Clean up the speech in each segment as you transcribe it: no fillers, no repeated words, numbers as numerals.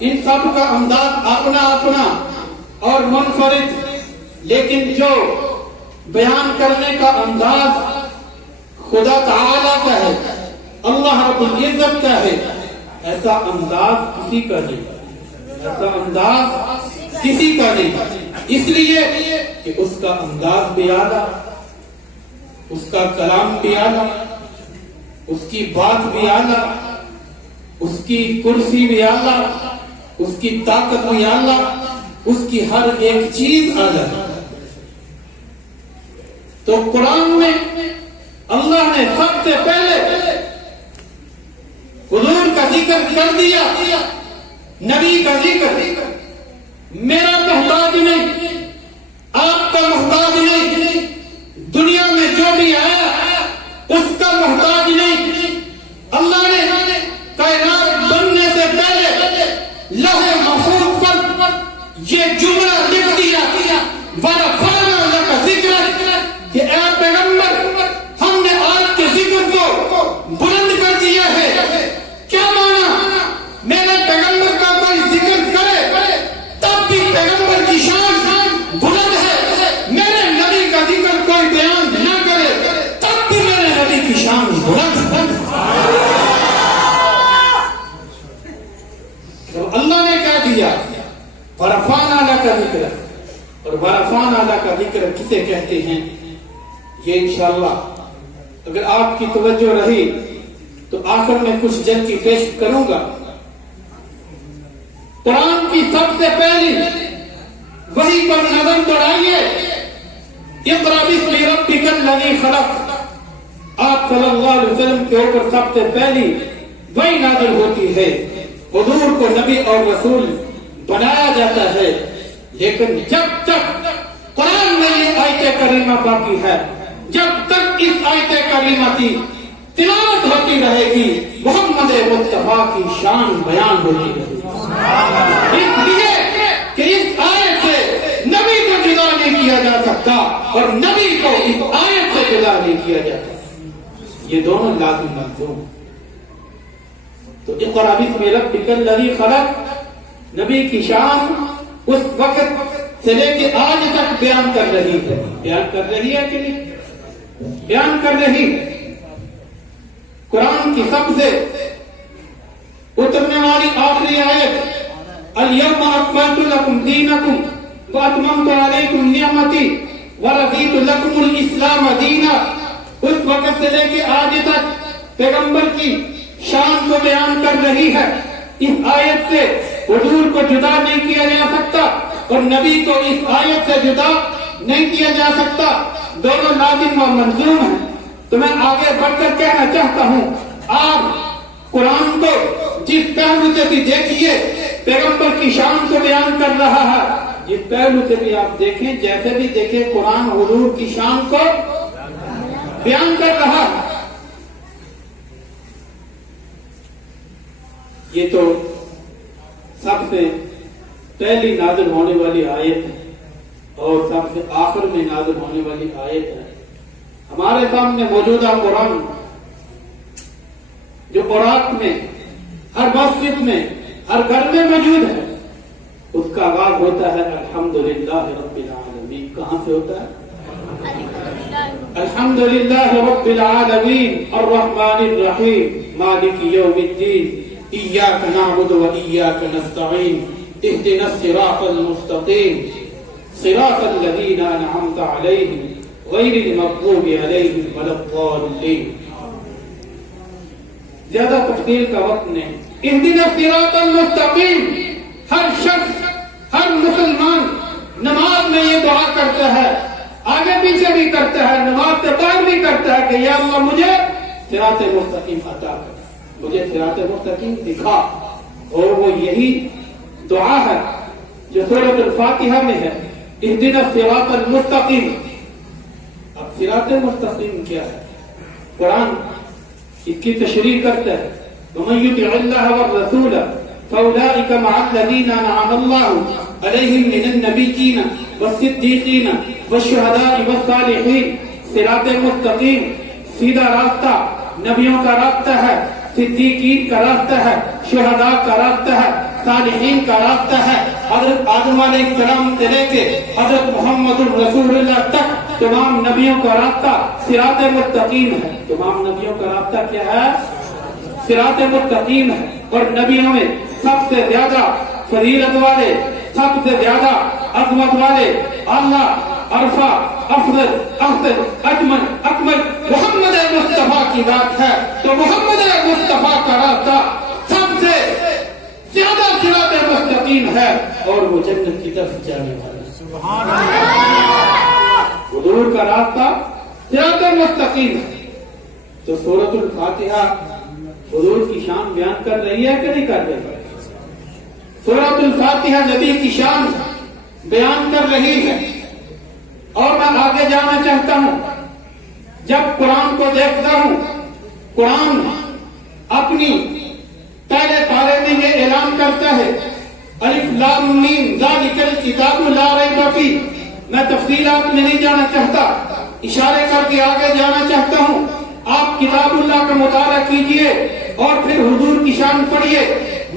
ان سب کا انداز اپنا اپنا اور منفرد، لیکن جو بیان کرنے کا انداز خدا تعالیٰ کا ہے، اللہ رب العزت کا ہے، ایسا انداز کسی کا نہیں، ایسا انداز کسی کا نہیں، اس لیے کہ اس کا انداز بھی اعلیٰ، اس کا کلام بھی اعلیٰ، اس کی بات بھی اعلیٰ، اس کی کرسی بھی اعلیٰ، اس کی طاقت بھی اعلیٰ، اس کی ہر ایک چیز اعلیٰ۔ تو قرآن میں اللہ نے سب سے پہلے حضور کا ذکر کر دیا، نبی کا ذکر، میرا محتاج نہیں، آپ کا محتاج نہیں، دنیا میں جو بھی آیا اس کا محتاج نہیں۔ اللہ نے کائنات بننے سے پہلے لوح محفوظ پر یہ جملہ لکھ دیا، وَرَفَعْنَا لَكَ ذِكْرَكَ، کہ اے پیغمبر ہم نے آپ کے ذکر کو بلند کر دیا ہے۔ کیا مانا؟ میرے پیغمبر کا کوئی ذکر کرے تب بھی پیغمبر کی شان بلند ہے، میرے نبی کا ذکر کوئی بیان نہ کرے تب بھی میرے نبی کی شان بلند ہے۔ تو اللہ نے کہہ دیا وَرَفَعْنَا لَكَ ذِكْرَكَ، اور وَرَفَعْنَا لَكَ ذِكْرَ کسے کہتے ہیں یہ انشاءاللہ اگر آپ کی توجہ رہی تو آخر میں کچھ جلدی پیش کروں گا۔ قرآن کی سب سے پہلی وحی پر نظر دوڑائیے، اقرأ بِاسْمِ رَبِّكَ الَّذِي خَلَقَ، آپ صلی اللہ علیہ وسلم کے اوپر سب سے پہلی وحی نازل ہوتی ہے، حضور کو نبی اور رسول بنایا جاتا ہے، لیکن جب تک قرآن میں یہ آیت کریمہ باقی ہے، جب تک اس آیت کریمہ کی تلاوت ہوتی رہے گی، محمد مصطفیٰ کی شان بیان ہوتی رہے گی، اس لیے کہ اس آیت سے نبی کو جدا نہیں کیا جا سکتا اور نبی کو اس آیت سے جدا نہیں کیا جا سکتا، یہ دونوں لازم ملزوم۔ تو اقرأ بِاسْمِ رَبِّكَ الَّذِي خَلَقَ، نبی کی شان اس وقت سے لے کے آج تک بیان کر رہی ہے، بیان کر رہی ہے کہ نہیں؟ بیان کر رہی۔ قرآن کی سب سے اترنے والی آخری آیت الْيَوْمَ أَكْمَلْتُ لَكُمْ دِينَكُمْ وَأَتْمَمْتُ عَلَيْكُمْ نِعْمَتِي وَرَضِيتُ لَكُمُ الْإِسْلَامَ دِينًا، اس وقت سے لے کے آج تک پیغمبر کی شان کو بیان کر رہی ہے۔ اس آیت سے حضور کو جدا نہیں کیا جا سکتا اور نبی کو اس آیت سے جدا نہیں کیا جا سکتا، دونوں لازم و ملزوم ہیں۔ تو میں آگے بڑھ کر کہنا چاہتا ہوں، آپ قرآن کو جس پہلو سے بھی دیکھیے پیغمبر کی شان کو بیان کر رہا ہے، جس پہلو سے بھی آپ دیکھیں، جیسے بھی دیکھیں قرآن حضور کی شان کو بیان کر رہا ہے۔ یہ تو سب سے پہلی نازل ہونے والی آیت ہے اور سب سے آخر میں نازل ہونے والی آیت ہے۔ ہمارے سامنے موجودہ قرآن جو قرآن میں ہر مسجد میں ہر گھر میں موجود ہے، اس کا آغاز ہوتا ہے الحمدللہ رب العالمین۔ کہاں سے ہوتا ہے؟ الحمدللہ رب العالمین الرحمن الرحیم مالک یوم الدین ایاک نعبد و ایاک نستعین اهدنا الصراط المستقیم صراط الذین انعمت علیہم غیر المغضوب علیہم ولا الضالین۔ زیادہ تفصیل کا وقت نہیں، اهدنا الصراط المستقیم، ہر شخص ہر مسلمان نماز میں یہ دعا کرتا ہے، آگے پیچھے بھی کرتا ہے، نماز سے باہر بھی کرتا ہے کہ یا اللہ مجھے صراط مستقیم عطا کر، مجھے صراط مستقیم دکھا، اور وہ یہی دعا ہے جو سورۃ الفاتحہ میں ہے، اهدنا الصراط المستقیم۔ اب صراط مستقیم کیا ہے؟ قرآن اس کی تشریح کرتا ہے، وَمَن يُطِعِ اللَّهَ وَالرَّسُولَ فَأُولَٰئِكَ مَعَ الَّذِينَ أَنْعَمَ اللَّهُ عَلَيْهِم مِّنَ النَّبِيِّينَ وَالصِّدِّيقِينَ وَالشُّهَدَاءِ وَالصَّالِحِينَ۔ صراط مستقیم سیدھا راستہ نبیوں کا راستہ ہے، صدیقین کا راستہ ہے، شہداء کا راستہ ہے، صالحین کا راستہ ہے. حضرت آدم علیہ السلام سے لے کے حضرت محمد رسول اللہ تک تمام نبیوں کا راستہ صراط مستقیم ہے. تمام نبیوں کا راستہ کیا ہے؟ صراط مستقیم ہے. اور نبیوں میں سب سے زیادہ فضیلت والے، سب سے زیادہ عظمت والے، اللہ عرفہ افضل افضل اجمل اکمل محمد مصطفیٰ کی ذات ہے. تو محمد مصطفیٰ کا راستہ سب سے زیادہ صراط مستقیم ہے اور وہ جنت کی طرف جانے والا ہے. سبحان اللہ. حضور کا راستہ صراط مستقیم ہے. تو سورۃ الفاتحہ حضور کی شان بیان کر رہی ہے کہ نہیں کر رہی ہے؟ سورۃ الفاتحہ نبی کی شان بیان کر رہی ہے. اور میں آگے جانا چاہتا ہوں. جب قرآن کو دیکھتا ہوں، قرآن اپنی پہلے پارے میں یہ اعلان کرتا ہے الف لام میم ذالک الکتاب لا ریب فیہ. میں تفصیلات میں نہیں جانا چاہتا، اشارے کر کے آگے جانا چاہتا ہوں. آپ کتاب اللہ کا مطالعہ کیجئے اور پھر حضور کی شان پڑھیے.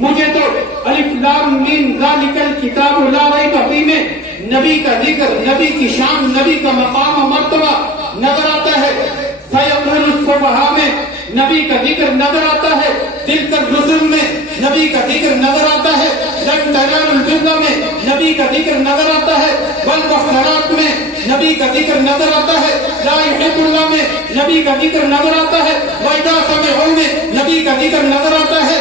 مجھے تو الف لام میم ذالک الکتاب لا ریب فیہ میں نبی کا ذکر، نبی کی شان، نبی کا مقام و مرتبہ نظر آتا ہے. سیقول الصفحاء میں نبی کا ذکر نظر آتا ہے. تلک الرسل میں نبی کا ذکر نظر آتا ہے. لن تنالوا البر میں نبی کا ذکر نظر آتا ہے. والمحصنات میں نبی کا ذکر نظر آتا ہے. لا يحب اللہ میں نبی کا ذکر نظر آتا ہے. وَإِذَا سَمِعُوا میں نبی کا ذکر نظر آتا ہے.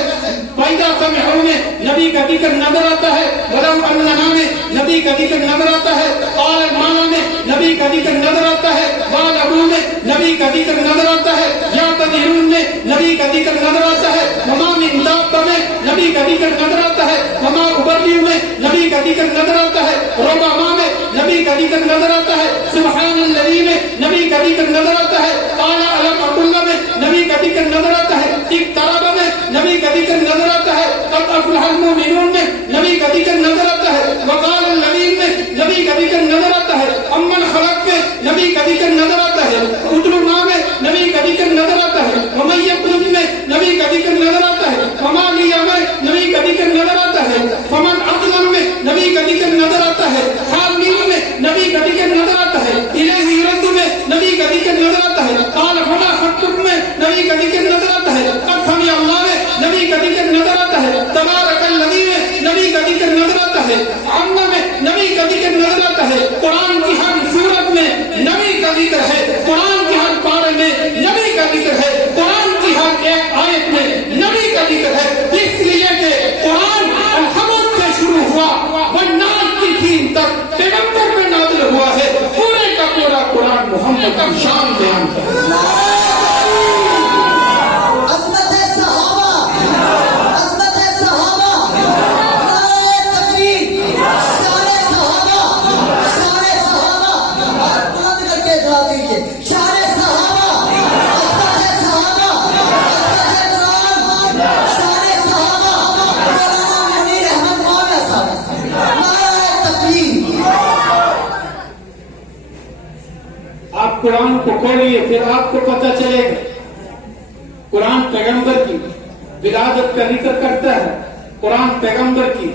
وَإِذَا سَمِعُوا میں نبی کا ذکر نظر آتا ہے. وَلَوْ أَنَّنَا میں نبی کا ذکر نظر آتا ہے. قَالَ الْمَانَا میں نبی کا ذکر نظر آتا ہے. وَالْأَبُو میں نبی کا ذکر نظر آتا ہے. يَعْتَذِرُونَ میں نبی کا ذکر نظر آتا ہے. وَمَا مِن دَابَّةٍ میں نبی کا ذکر نظر آتا ہے. وَمَا أُبَرِّئُ میں نبی کا ذکر نظر آتا ہے. رُبَمَا میں نبی کا ذکر نظر آتا ہے. سبحان الذی میں نبی کا ذکر نظر آتا ہے. قَالَ أَلَمْ أَقُل میں نبی کا ذکر نظر آتا ہے. اقترب میں نبی کا ذکر نظر آتا ہے. قد افلح المؤمنون میں نبی کا ذکر نظر آتا ہے. وقال الذین میں نبی کا ذکر نظر آتا ہے. امن خلق میں نبی کا ذکر نظر آتا ہے. اتلو ما میں نبی کا ذکر نظر آتا ہے. ومن یقنط میں نبی کا ذکر نظر آتا ہے. وما لی میں نبی کا ذکر نظر آتا ہے. فمن اظلم میں نبی کا ذکر نظر آتا ہے. حامیم میں نبی کا ذکر نظر آتا ہے. الیہ یرد میں نبی کا ذکر نظر آتا ہے. قال فما خطبتم میں نبی کا ذکر نظر آتا ہے. قد سمع اللہ میں نبی کا ذکر نظر آتا ہے. تبارک الذی میں نبی کا ذکر نظر آتا ہے. عامہ میں نبی کا ذکر نظر آتا ہے. قرآن کی ہر سورت میں نبی کا ذکر ہے. قرآن کے ہر پارے میں نبی کا ذکر ہے. قرآن کی ہر ایک آیت میں نبی کا ذکر ہے. اس لیے کہ قرآن الحمد سے شروع ہوا والناس کی دین تک پیغمبر میں نازل ہوا ہے. پورے کا پورا قرآن محمد کی شان بیان کرتا ہے. آپ قرآن کو کھولیے پھر آپ کو پتہ چلے گا. قرآن پیغمبر کی ولادت کا ذکر کرتا ہے. قرآن پیغمبر کی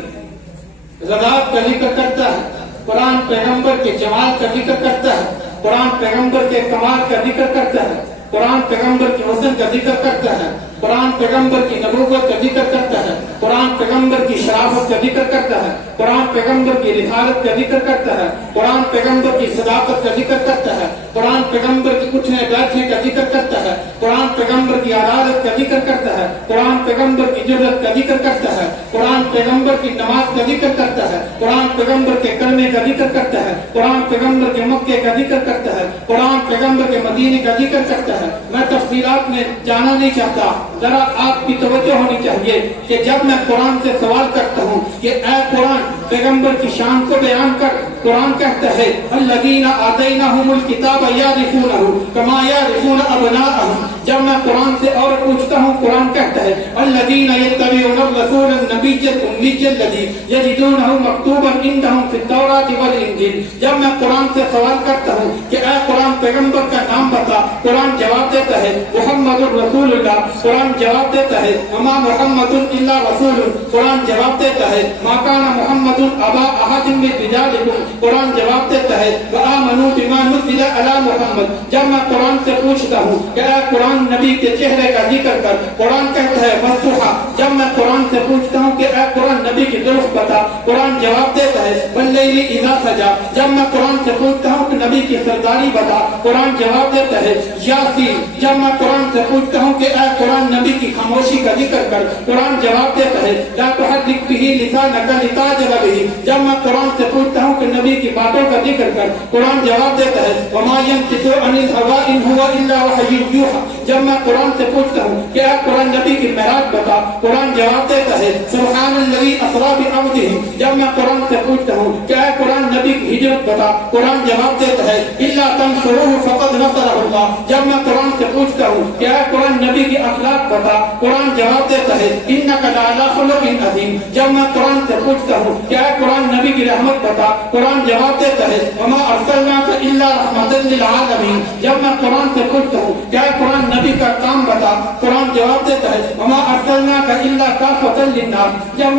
رضاعت کا ذکر کرتا ہے. قرآن پیغمبر کے جمال کا ذکر کرتا ہے. قرآن پیغمبر کے کمال کا ذکر کرتا ہے. قرآن پیغمبر کے حسن کا ذکر کرتا ہے. قرآن پیغمبر کی نبوت کا ذکر کرتا ہے. قرآن پیغمبر کی شرافت کا ذکر کرتا ہے. قرآن پیغمبر کی رسالت کا ذکر کرتا ہے. قرآن پیغمبر کی صداقت کا ذکر کرتا ہے. قرآن پیغمبر کی اٹھنے بیٹھنے کا ذکر کرتا ہے. قرآن پیغمبر کی عدالت کا ذکر کرتا ہے. قرآن پیغمبر کی جرأت کا ذکر کرتا ہے. قرآن پیغمبر کی نماز کا ذکر کرتا ہے. قرآن پیغمبر کے کلمے کا ذکر کرتا ہے. قرآن پیغمبر کے مکے کا ذکر کرتا ہے. قرآن پیغمبر کے مدینے کا ذکر کرتا ہے. میں تفصیلات میں جانا نہیں چاہتا. ذرا آپ کی توجہ ہونی چاہیے کہ جب میں قرآن سے سوال کرتا ہوں کہ اے قرآن پیغمبر کی شان کو بیان کر، قرآن کہتا ہے الذین آتیناہم الکتاب یعرفونہ کما یعرفون ابناءہم. جب میں قرآن سے اور پوچھتا ہوں قرآن کہتا ہے الذین یتبعون الرسول النبی الأمی الذی یجدونہ مکتوبا عندہم فی التوراۃ والانجیل. جب میں قرآن سے سوال کرتا ہوں کہ اے قرآن پیغمبر کا نام بتا، قرآن جواب دیتا ہے محمد الرسول اللہ. قرآن جواب دیتا ہے وما محمد الا رسول. قرآن جواب دیتا ہے ما کان محمد ابا احد من رجالکم. قرآن جواب دیتا ہے وآمنوا بما نزل علی محمد. جب میں قرآن سے پوچھتا ہوں کہ اے قرآن نبی کے چہرے کا ذکر کر، قرآن کہتا ہے والضحیٰ. جب میں قرآن سے پوچھتا ہوں کہ اے قرآن نبی کی درست بتا، قرآن جواب دیتا ہے واللیل اذا سجا. جب میں قرآن سے پوچھتا ہوں کہ نبی کی سرداری بتا، قرآن جواب دیتا ہے یاسین. جب میں قرآن سے پوچھتا ہوں کہ اے قرآن نبی کی خاموشی کا ذکر کر، قرآن جواب دیتا ہے لا تحرک به لسانک لتعجل به. جب میں قرآن سے پوچھتا ہوں کہ نبی کی باتوں کا ذکر کر، قرآن جواب دیتا ہے وما ينطق عن الهوى ان هو الا وحی یوحى. جب میں قرآن سے پوچھتا ہوں کہ اے قرآن نبی کی معراج بتا، قرآن جواب دیتا ہے سبحان الذی اسری بعبدہ. جب میں قرآن سے پوچھتا ہوں کہ اے قرآن نبی کی ہجرت بتا، قرآن جواب دیتا ہے الا تنصروه فقد نصره اللہ. جب میں قرآن سے پوچھتا ہوں کہ اے قرآن نبی کی اخلاق بتا، قرآن جواب دیتا ہے انک لعلی خلق عظیم. جب میں قرآن سے پوچھتا ہوں کہ اے قرآن نبی کی رحمت بتا، قرآن جواب دیتا ہے وما ارسلناک الا رحمتا للعالمین. جب میں قرآن سے پوچھتا ہوں کہ اے قرآن نبی کا کام بتا، قرآن جواب دیتا ہے وما ارسلناک الا کافۃ للناس. جب